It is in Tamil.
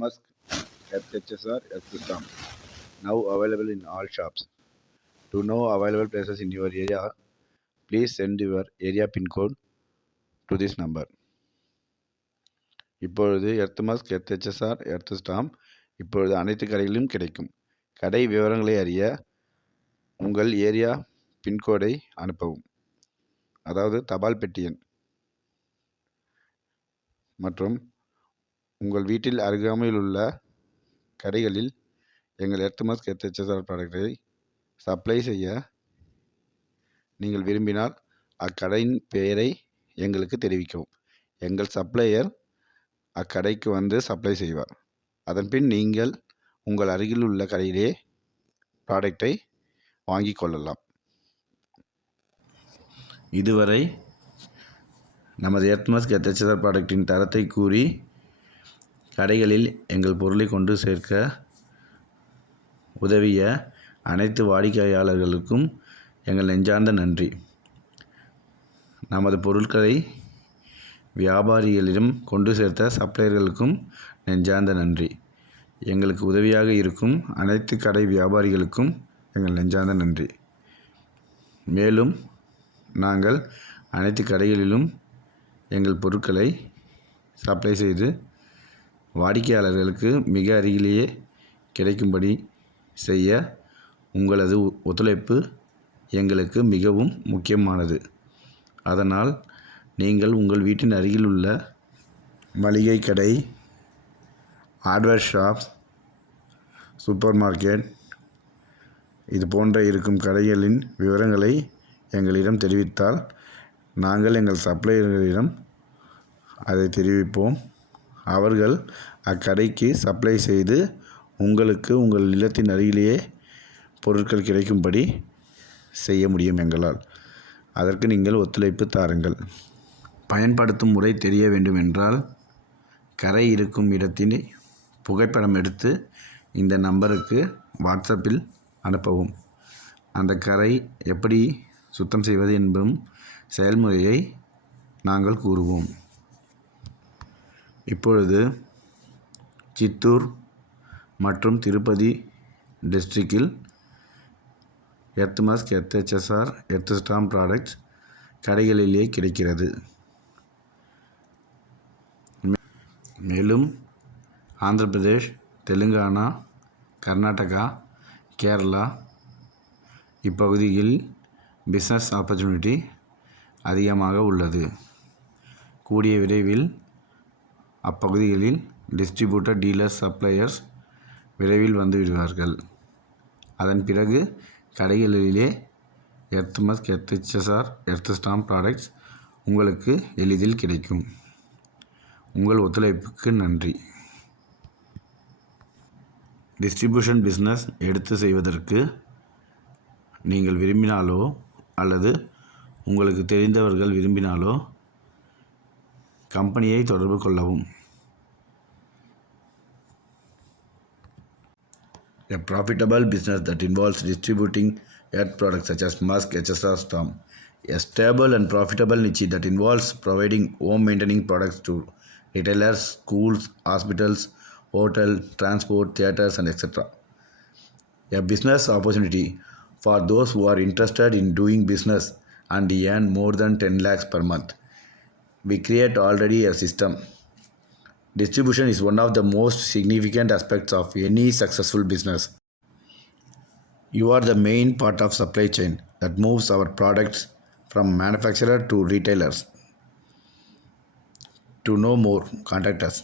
Musk FHSR F-System now available in all shops. To know available places in your area, please send your area pin code to this number. இப்பொழுது எர்த்மாஸ்க் FHSR எர்த்ஸ்டாம் இப்பொழுது அனைத்து கடைகளிலும் கிடைக்கும். கடை விவரங்களை அறிய உங்கள் ஏரியா பின்கோடை அனுப்பவும், அதாவது தபால் பெட்டி எண், மற்றும் உங்கள் வீட்டில் அருகாமையில் உள்ள கடைகளில் எங்கள் எர்த்மாஸ்க் FHSR ப்ராடக்டை சப்ளை செய்ய நீங்கள் விரும்பினால் அக்கடையின் பெயரை எங்களுக்கு தெரிவிக்கவும். எங்கள் சப்ளையர் அக்கடைக்கு வந்து சப்ளை செய்வார். அதன்பின் நீங்கள் உங்கள் அருகில் உள்ள கடையிலே ப்ராடக்டை வாங்கிக் கொள்ளலாம். இதுவரை நமது எர்த்மாஸ்க் FHSR ப்ராடக்டின் தரத்தை கூறி கடைகளில் எங்கள் பொருளை கொண்டு சேர்க்க உதவிய அனைத்து வாடிக்கையாளர்களுக்கும் எங்கள் நெஞ்சார்ந்த நன்றி. நமது பொருட்களை வியாபாரிகளிடம் கொண்டு சேர்த்த சப்ளையர்களுக்கும் நெஞ்சார்ந்த நன்றி. எங்களுக்கு உதவியாக இருக்கும் அனைத்து கடை வியாபாரிகளுக்கும் எங்கள் நெஞ்சார்ந்த நன்றி. மேலும் நாங்கள் அனைத்து கடைகளிலும் எங்கள் பொருட்களை சப்ளை செய்து வாடிக்கையாளர்களுக்கு மிக அருகிலேயே கிடைக்கும்படி செய்ய உங்களது ஒத்துழைப்பு எங்களுக்கு மிகவும் முக்கியமானது. அதனால் நீங்கள் உங்கள் வீட்டின் அருகில் உள்ள மளிகை கடை, ஹார்ட்வேர் ஷாப்ஸ், சூப்பர் மார்க்கெட் இது போன்ற இருக்கும் கடைகளின் விவரங்களை எங்களிடம் தெரிவித்தால் நாங்கள் எங்கள் சப்ளையர்களிடம் அதை தெரிவிப்போம். அவர்கள் அக்கடைக்கு சப்ளை செய்து உங்களுக்கு உங்கள் இல்லத்தின் அருகிலேயே பொருட்கள் கிடைக்கும்படி செய்ய முடியும் எங்களால். அதற்கு நீங்கள் ஒத்துழைப்பு தாருங்கள். பயன்படுத்தும் முறை தெரிய வேண்டுமென்றால் கரை இருக்கும் இடத்தினை புகைப்படம் எடுத்து இந்த நம்பருக்கு வாட்ஸ்அப்பில் அனுப்பவும். அந்த கரை எப்படி சுத்தம் செய்வது என்பதும் செயல்முறையை நாங்கள் கூறுவோம். இப்பொழுது சித்தூர் மற்றும் திருப்பதி டிஸ்ட்ரிக்டில் எர்த்மாஸ்க் FHSR எர்த்ஸ்டாம் ப்ராடக்ட்ஸ் கடைகளிலே கிடைக்கிறது. மேலும் ஆந்திர பிரதேஷ், தெலுங்கானா, கர்நாடகா, கேரளா இப்பகுதியில் பிஸ்னஸ் ஆப்பர்ச்சுனிட்டி அதிகமாக உள்ளது. கூடிய விரைவில் அப்பகுதிகளில் டிஸ்ட்ரிபியூட்டர், டீலர்ஸ், சப்ளையர்ஸ் விரைவில் வந்து விடுவார்கள். அதன் பிறகு கடைகளிலே எர்த்மாஸ்க் FHSR எர்த்ஸ்டாம் ப்ராடக்ட்ஸ் உங்களுக்கு எளிதில் கிடைக்கும். உங்கள் ஒத்துழைப்புக்கு நன்றி. டிஸ்ட்ரிபியூஷன் பிஸ்னஸ் எடுத்து செய்வதற்கு நீங்கள் விரும்பினாலோ அல்லது உங்களுக்கு தெரிந்தவர்கள் விரும்பினாலோ கம்பெனியை தொடர்பு கொள்ளவும். A profitable business that involves distributing earth products such as Musk FHSR Storm. A stable and profitable niche that involves providing home maintaining products to retailers, schools, hospitals, hotels, transport, theaters and etc. A business opportunity for those who are interested in doing business and earn more than 10 lakhs per month. We create already a system. Distribution is one of the most significant aspects of any successful business. You are the main part of supply chain that moves our products from manufacturer to retailers. To know more, contact us.